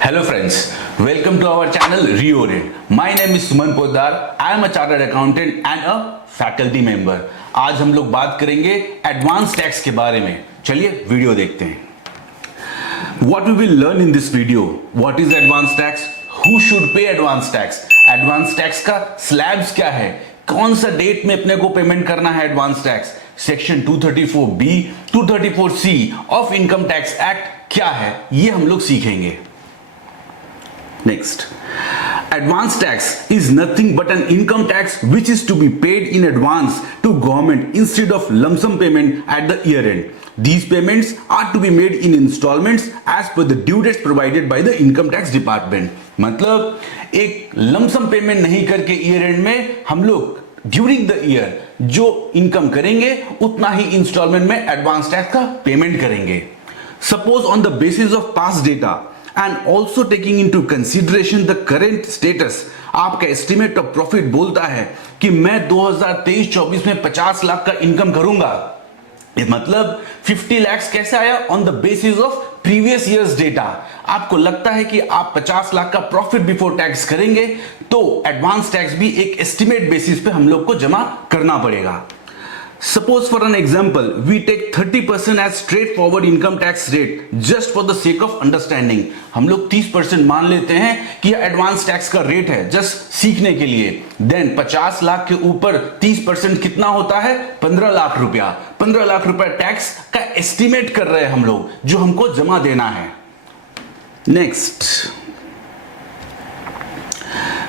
Hello friends, welcome to our channel Reorient. My name is Suman Poddar. I am a chartered accountant and a faculty member. आज हम लोग बात करेंगे advance tax के बारे में. चलिए वीडियो देखते हैं. What we will learn in this video? What is advance tax? Who should pay advance tax? Advance tax का स्लैब्स क्या है? कौन सा डेट में अपने को पेमेंट करना है advance tax? Section 234B, 234C of income tax act क्या है? ये हम लोग सीखेंगे. Next, advance tax is nothing but an income tax which is to be paid in advance to government instead of lump sum payment at the year end. These payments are to be made in installments as per the due dates provided by the income tax department. मतलब एक lump sum payment नहीं करके year end में हम लोग during the year जो income करेंगे उतना ही इंस्टॉलमेंट में एडवांस टैक्स का पेमेंट करेंगे. Suppose on the basis of past data and also taking into consideration the current status, आपका एस्टिमेट ऑफ प्रॉफिट बोलता है कि मैं 2023-24 में 50 लाख का इनकम करूंगा. मतलब 50 लाख कैसे आया? On the basis of previous years data. आपको लगता है कि आप 50 लाख का प्रॉफिट बिफोर टैक्स करेंगे तो एडवांस टैक्स भी एक एस्टिमेट बेसिस पे हम लोग को जमा करना पड़ेगा. Suppose for an example, we take 30% as straightforward income tax rate just for the sake of understanding. हम लोग 30% मान लेते हैं कि यह एडवांस टैक्स का रेट है जस्ट सीखने के लिए. देन 50 लाख के ऊपर 30% कितना होता है? 15 लाख रुपया. 15 लाख रुपया टैक्स का एस्टिमेट कर रहे हैं हम लोग जो हमको जमा देना है. Next,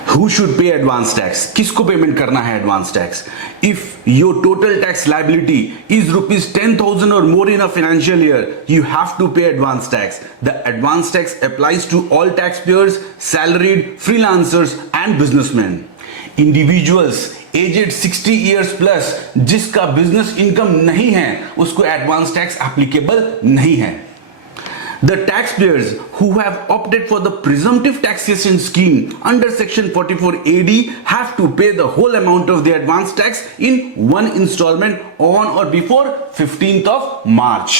Who should pay advance tax? किसको पेमेंट करना है advance tax? If your total tax liability is rupees 10,000 or more in a financial year, you have to pay advance tax. The advance tax applies to all taxpayers, salaried, freelancers and businessmen. Individuals aged 60 years plus जिसका business income नहीं है उसको advance tax applicable नहीं है. The taxpayers who have opted for the presumptive taxation scheme under section 44AD have to pay the whole amount of the advance tax in one installment on or before 15th of March.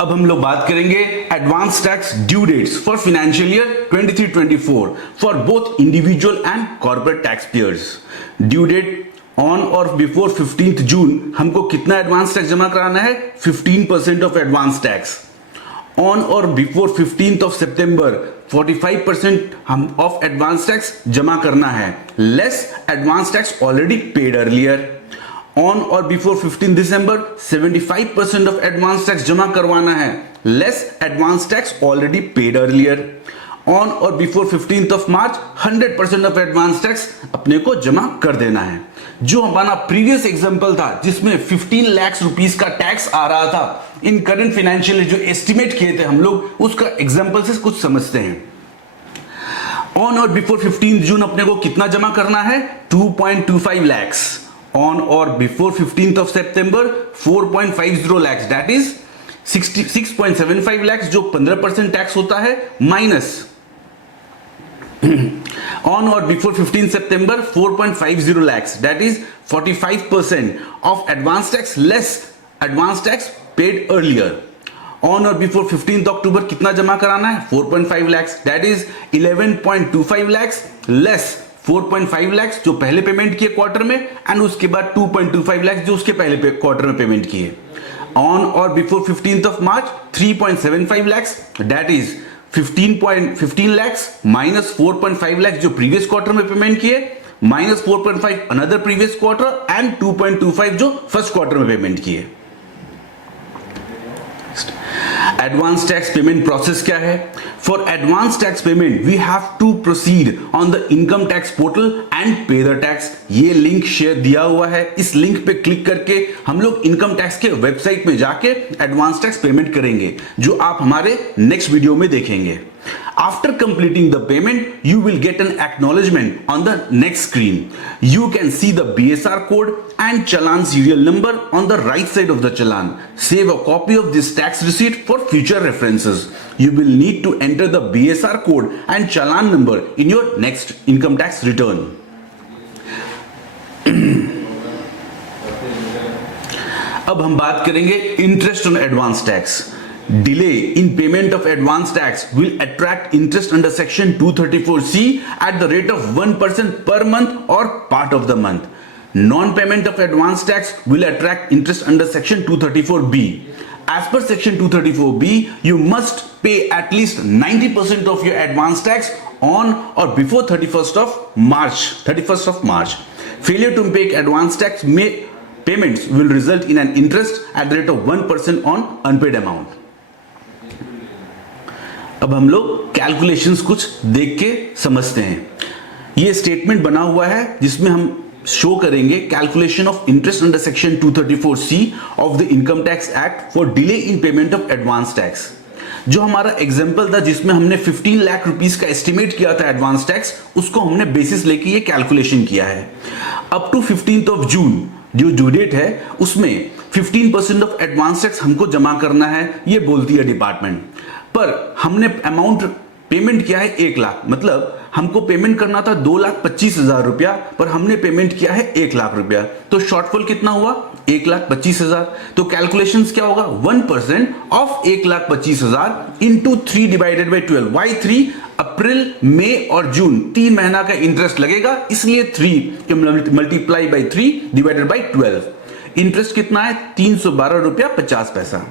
अब हम लोग बात करेंगे advance tax due dates for financial year 23-24 for both individual and corporate taxpayers. Due date on or before 15th June हमको कितना advance tax जमा कराना है? 15% of advance tax. On or before 15th of September 45% हम of advance tax जमा करना है less advance tax already paid earlier. On or before 15 December 75% of advance tax जमा करवाना है less advance tax already paid earlier. On or before 15th of March 100% of advance tax अपने को जमा कर देना है. जो हमारा प्रीवियस एग्जांपल था जिसमें 15 लाख रुपीस का टैक्स आ रहा था इन करंट फाइनेंशियल जो एस्टिमेट किए थे हम लोग उसका एग्जांपल से कुछ समझते हैं. ऑन और बिफोर 15 जून अपने को कितना जमा करना है? 2.25 lakh. On or before 15th of September 4.50 lakh that is 66.75 lakh जो 15% टैक्स होता है minus on or before 15 September 4.50 lakhs that is 45% of advance tax less advance tax paid earlier. On or before 15th October कितना जमा कराना है? 4.5 lakhs that is 11.25 lakhs less 4.5 lakhs जो पहले payment किए क्वार्टर में एंड उसके बाद 2.25 lakhs जो उसके पहले क्वार्टर में पेमेंट किए. On or before 15th of March 3.75 lakhs that is 15 lakhs minus 4.5 lakhs जो प्रीवियस क्वार्टर में पेमेंट किए minus 4.5 another previous quarter and 2.25 जो फर्स्ट क्वार्टर में पेमेंट किए. एडवांस टैक्स पेमेंट प्रोसेस क्या है? For advance tax payment we have to proceed on the income tax portal and pay the tax. ये link share दिया हुआ है. इस लिंक पे क्लिक करके हम लोग इनकम टैक्स के वेबसाइट में जाके एडवांस टैक्स पेमेंट करेंगे जो आप हमारे नेक्स्ट वीडियो में देखेंगे. After completing the payment, you will get an acknowledgement on the next screen. You can see the BSR code and challan serial number on the right side of the challan. Save a copy of this tax receipt for future references. You will need to enter the BSR code and challan number in your next income tax return. अब हम बात करेंगे interest on advance tax. delay in payment of advance tax will attract interest under section 234C at the rate of 1% per month or part of the month. Non-payment of advance tax will attract interest under section 234B. As per section 234B, you must pay at least 90% of your advance tax on or before 31st of March. Failure to pay advance tax payments will result in an interest at the rate of 1% on unpaid amount. अब हम लोग calculations कुछ देख के समझते हैं। ये statement बना हुआ है जिसमें हम शो करेंगे calculation of interest under section 234C of the income tax act for delay in payment of advance tax. जो हमारा एग्जांपल था जिसमें हमने 15 लाख रुपीस का एस्टिमेट किया था एडवांस टैक्स, उसको हमने बेसिस लेके ये कैलकुलेशन किया है। Up to 15th of June जो ड्यू डेट है उसमें 15% ऑफ एडवांस टैक्स हमको जमा करना है, ये बोलती है डिपार्टमेंट। पर हमने अमाउंट पेमेंट किया है 1 लाख, मतलब हमको पेमेंट करना था 2,25,000 रुपया, पर हमने पेमेंट किया है 1 लाख रुपया, तो शॉर्टफॉल कितना हुआ 1,25,000। तो कैलकुलेशंस क्या होगा 1% of 1,25,000 into 3 divided by 12। Why 3? अप्रैल, मई और जून 3 महीना का इंटरेस्ट लगेगा, इसलिए 3 multiply by 3 divided by 12। Interest कितना है 312 रुपया 50 पैसा।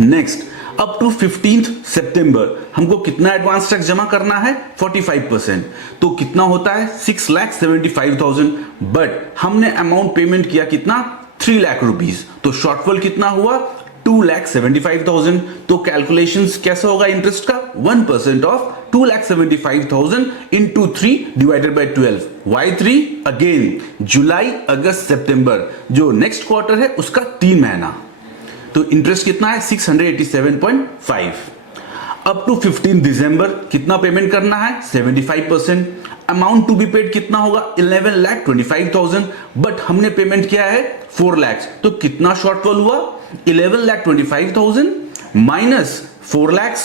नेक्स्ट, अप टू 15th सितंबर हमको कितना एडवांस टैक्स जमा करना है 45%, तो कितना होता है 6,75,000, बट हमने अमाउंट पेमेंट किया कितना 3 लाख रुपीस, तो शॉर्टफॉल कितना हुआ 2,75,000। तो कैलकुलेशंस कैसा होगा इंटरेस्ट का 1% of 2,75,000 into 3 divided by 12। Why 3? Again July, August, September जो नेक्स्ट क्वार्टर है उसका 3 महीना, तो इंटरेस्ट कितना है 687.5। अप टू 15 दिसंबर कितना पेमेंट करना है 75%। अमाउंट टू बी पेड कितना होगा 11,25,000, बट हमने पेमेंट किया है 4 लाख, तो कितना शॉर्टफॉल हुआ 11,25,000 minus 4 lakh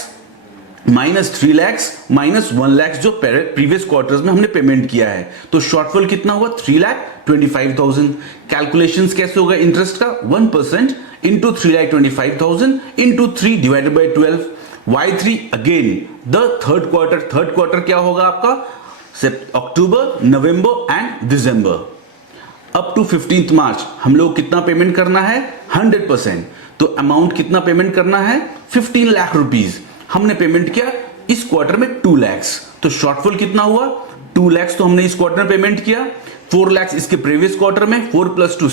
minus 3 lakh minus 1 lakh जो प्रीवियस क्वार्टर्स में हमने पेमेंट किया है, तो शॉर्टफॉल कितना हुआ 3,25,000। कैलकुलेशंस कैसे होगा इंटरेस्ट का 1% into 3,25,000 into 3 divided by 12। Why 3? Again the third quarter क्या होगा आपका October, November and December. Up to 15th March हम लोग कितना पेमेंट करना है 100%, तो अमाउंट कितना पेमेंट करना है 15 लाख रुपीस। हमने पेमेंट किया इस क्वार्टर में 2 लाख, तो शॉर्टफॉल कितना हुआ 2 लाख, तो हमने इस क्वार्टर में पेमेंट किया 4 लाख इसके प्रीवियस क्वार्टर में, 4 + 2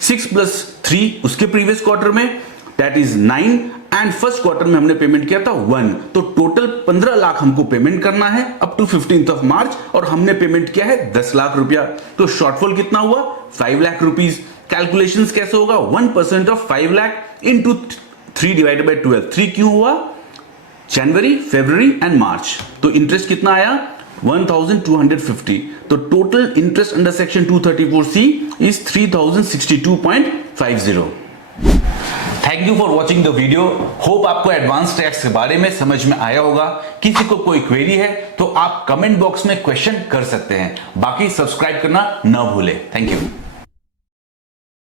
6 + 3 उसके प्रीवियस क्वार्टर में, that is 9, and first quarter में हमने पेमेंट किया था 1, तो टोटल 15 लाख हमको पेमेंट करना है अप टू 15th of मार्च, और हमने पेमेंट किया है 10 लाख रुपया, तो शॉर्टफॉल कितना हुआ 5 लाख रुपीस। कैलकुलेशंस कैसे होगा 1% of 5 lakh into 3 divided by 12। 3 क्यों हुआ जनवरी, फरवरी एंड मार्च, तो इंटरेस्ट कितना आया 1,250, तो total interest under section 234C is 3,062.50। Thank you for watching the video. Hope आपको एडवांस टैक्स के बारे में समझ में आया होगा। किसी को कोई क्वेरी है तो आप कमेंट बॉक्स में क्वेश्चन कर सकते हैं, बाकी सब्सक्राइब करना ना भूलें। Thank you.